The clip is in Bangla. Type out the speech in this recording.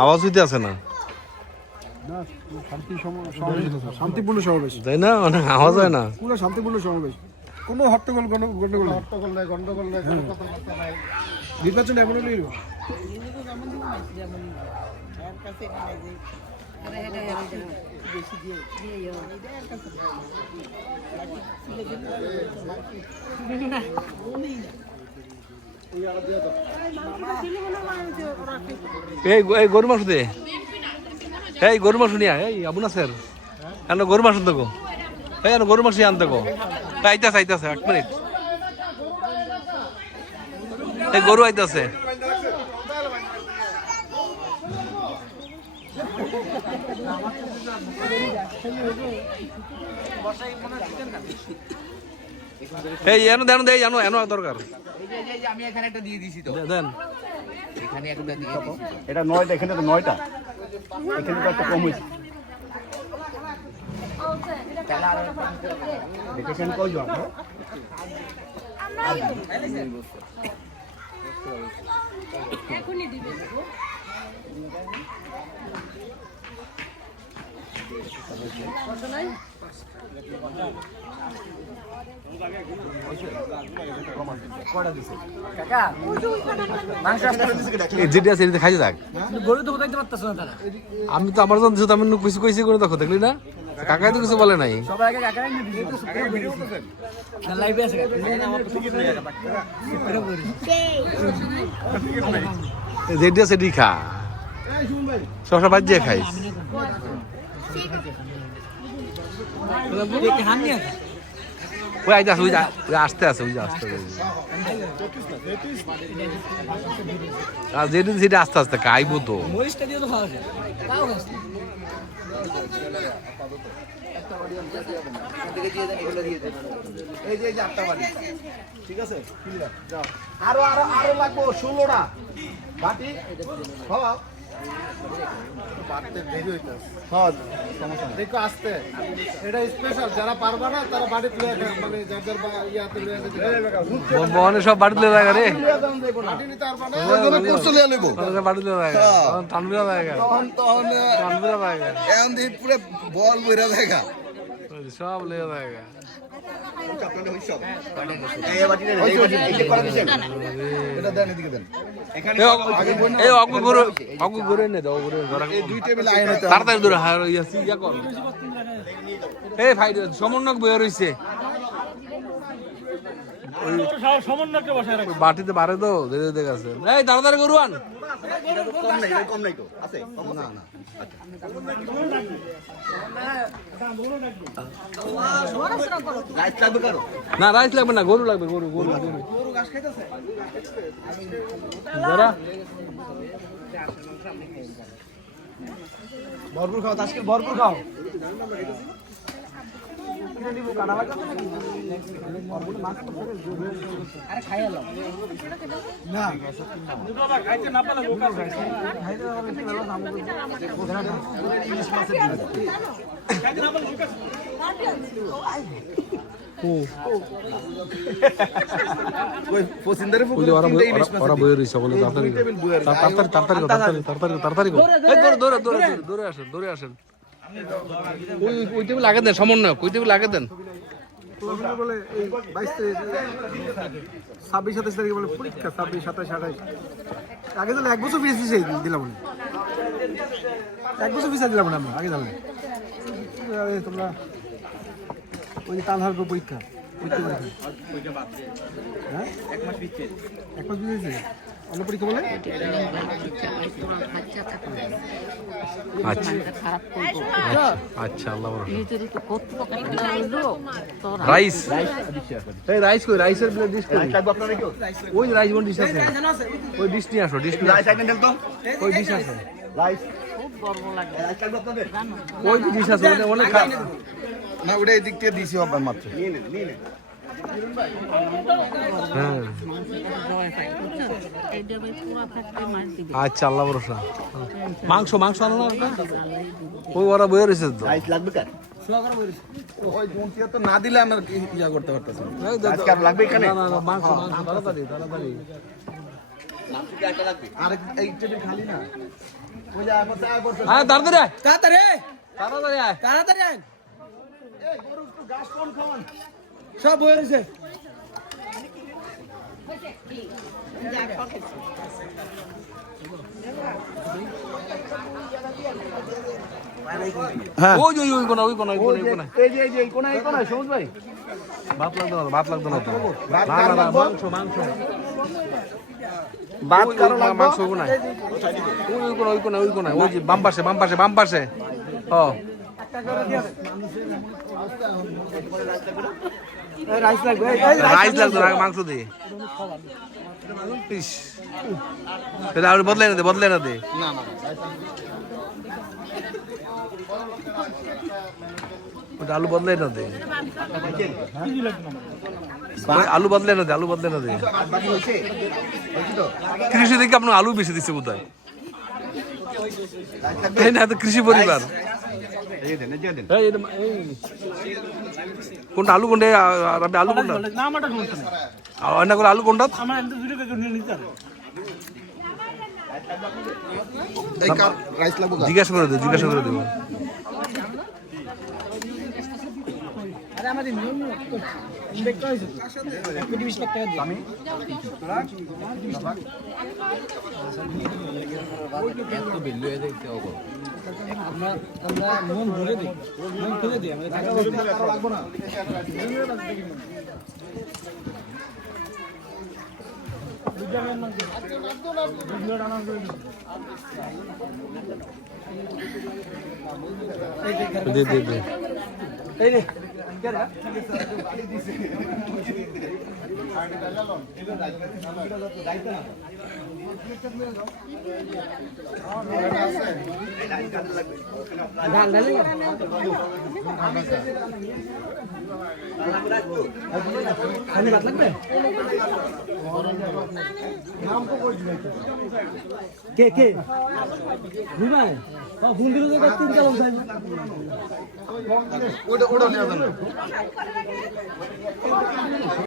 আওয়াজ হইতে আছে না, শান্তিপূর্ণ সমাবেশ, তাই না? অনেক আওয়াজ হয় না। পুরো শান্তিপূর্ণ সমাবেশ, কোনো হট্টগোল গন্ডগোল নেই। নির্বাচন এমন হলেই এই গরু মাংস দে, এই গরু মাংস নিয়া, এই আবু নাসের কেন গরু মাংস দেখো, এই গরু মাংস আনতে গো, আইতাছে আইতাছে 1 মিনিট, এই গরু আইতাছে। এই এনো দেন, দেই জানো এনো দরকার, আমি এখানে একটা দিয়ে দিছি তো, দেন এখানে একটা দিয়ে দিছি। এটা 9টা, এখানে তো 9টা, এখানে তো একটা কম হয়েছে। এখানে কয়জন? এখনই দিবে। খাইছে থাক, আমি তো আমার জন আমি কিছু কইছি করে দেখো, দেখলি না? কাকাই তো কিছু বলে নাই। যেটা সেটি খা, শশা বাজিয়ে খাইস। ওই আইতে আছে, ওই আসতে আছে, ওই আসতে যেটা সেটা আস্তে আস্তে খাইবো তো। এই যে 8টা বাটি, ঠিক আছে? আরো আরো আরো লাগবো 16টা বাটি। হ্যাঁ দেখো আসতে, এটা স্পেশাল, যারা পারবা না তারা বাড়ি তুলে, মানে যার যার ইয়াতে মনে সব বাড়ি তুলে লাগা রে, বাড়ি নিতে পারবা না, বাড়ি তুলে লাগা টানবিরা লাগা, তখন টানবিরা লাগা, এখন দিয়ে পুরো বল বইরা লাগা সব লেগে লাগা। সমন্বয়ক বইয়া রয়েছে, বাটিতে বাড়ে তো দেখে গেছে। এই তাড়াতাড়ি গরু আন, না রাইস লাগবে না, গরু লাগবে, গরু গরু গরু ভরপুর খাও, আজকে ভরপুর খাও। ওরা বইয়ে রয়েছে বলে তাড়াতাড়ি তাড়াতাড়ি তাড়াতাড়ি তাড়াতাড়ি তাড়াতাড়ি দৌড়ে আসেন, দৌড়ে আসেন। ওই টেবিল আগে দেন, সমন্বয়ক ওই টেবিল আগে দেন। বলে এই 22 তারিখ 26 27 তারিখে বলে পরীক্ষা, 26 27 28 আগে তাহলে 1 বছর ফিস দিলাম না, 1 বছর ফিস দিলাম না আমরা আগে তাহলে। তোমরা ওই যে তালহার পরীক্ষা হ্যাঁ 1 মাস পিছিয়ে 1 মাস পিছিয়ে অন্য পরীক্ষা বলে। আচ্ছা আল্লাহ রাইস, এই রাইস কই, রাইসের ডিশ কই, ওই রাইস বন ডিশ আছে, ওই ডিশ নিয়ে আসো, ডিশ নিয়ে আসো, ওই ডিশ আছে রাইস, ওই ডিশ আছে অনেক না, ওটা এই দিক থেকে দিছি আবার মাত্র। আচ্ছা আল্লাহ ভরসা। মাংস মাংস আনো না, ওই ওরা বইয়ে রয়েছে তো। লাগবে কার ওই দুটিয়া তো না দিলে আমরা ইয়া করতে পারতেছি না। আজকে আর লাগবে এখানে, না না মাংস মাংস তাড়াতাড়ি তাড়াতাড়ি। আর এই টেবিল খালি না, হ্যাঁ তাড়াতাড়ি আয়, তাড়াতাড়ি তাড়াতাড়ি আয়। তাড়াতাড়ি আন সব বয়ে রয়েছে হ্যাঁ ওই ওই ওই কোনা ওই কোনা ওই কোনা ওই কোনা। এই যে এই কোনায় সবুজ ভাই ভাত লাগতো না, ভাত লাগতো না তো। না না না, মাংস মাংস ভাত ওই, কারো ওই, লাগবে মাংস ওই কোনায়। ওই ওই কোনা ওই কোনা ওই কোনায়, ওই যে বাম পাশে বাম পাশে বাম পাশে। ও রাইস লাগবে রাইস লাগতো না, মাংস দিয়ে। ইস, তাহলে আর বদলাই না দে, বদলাই না দে। ওটা আলু বদলাই না দে, ওই আলু বদলাই না দে, আলু বদলাই না দে। কৃষি থেকে আপনার আলু বেশি দিচ্ছে বোধ হয়, তাই না? এত কৃষি পরিবার। এই, কোনটা আলু কোনটা? আপনি আলু কোনটা? অন্য করে আলু কোনটা? জিজ্ঞাসা করে দেবো, জিজ্ঞাসা করে দেবো। দে দে দে। কে কে ঘুমায় ফোন দিল তো তিন কালাম চাই ওটা নিয়ে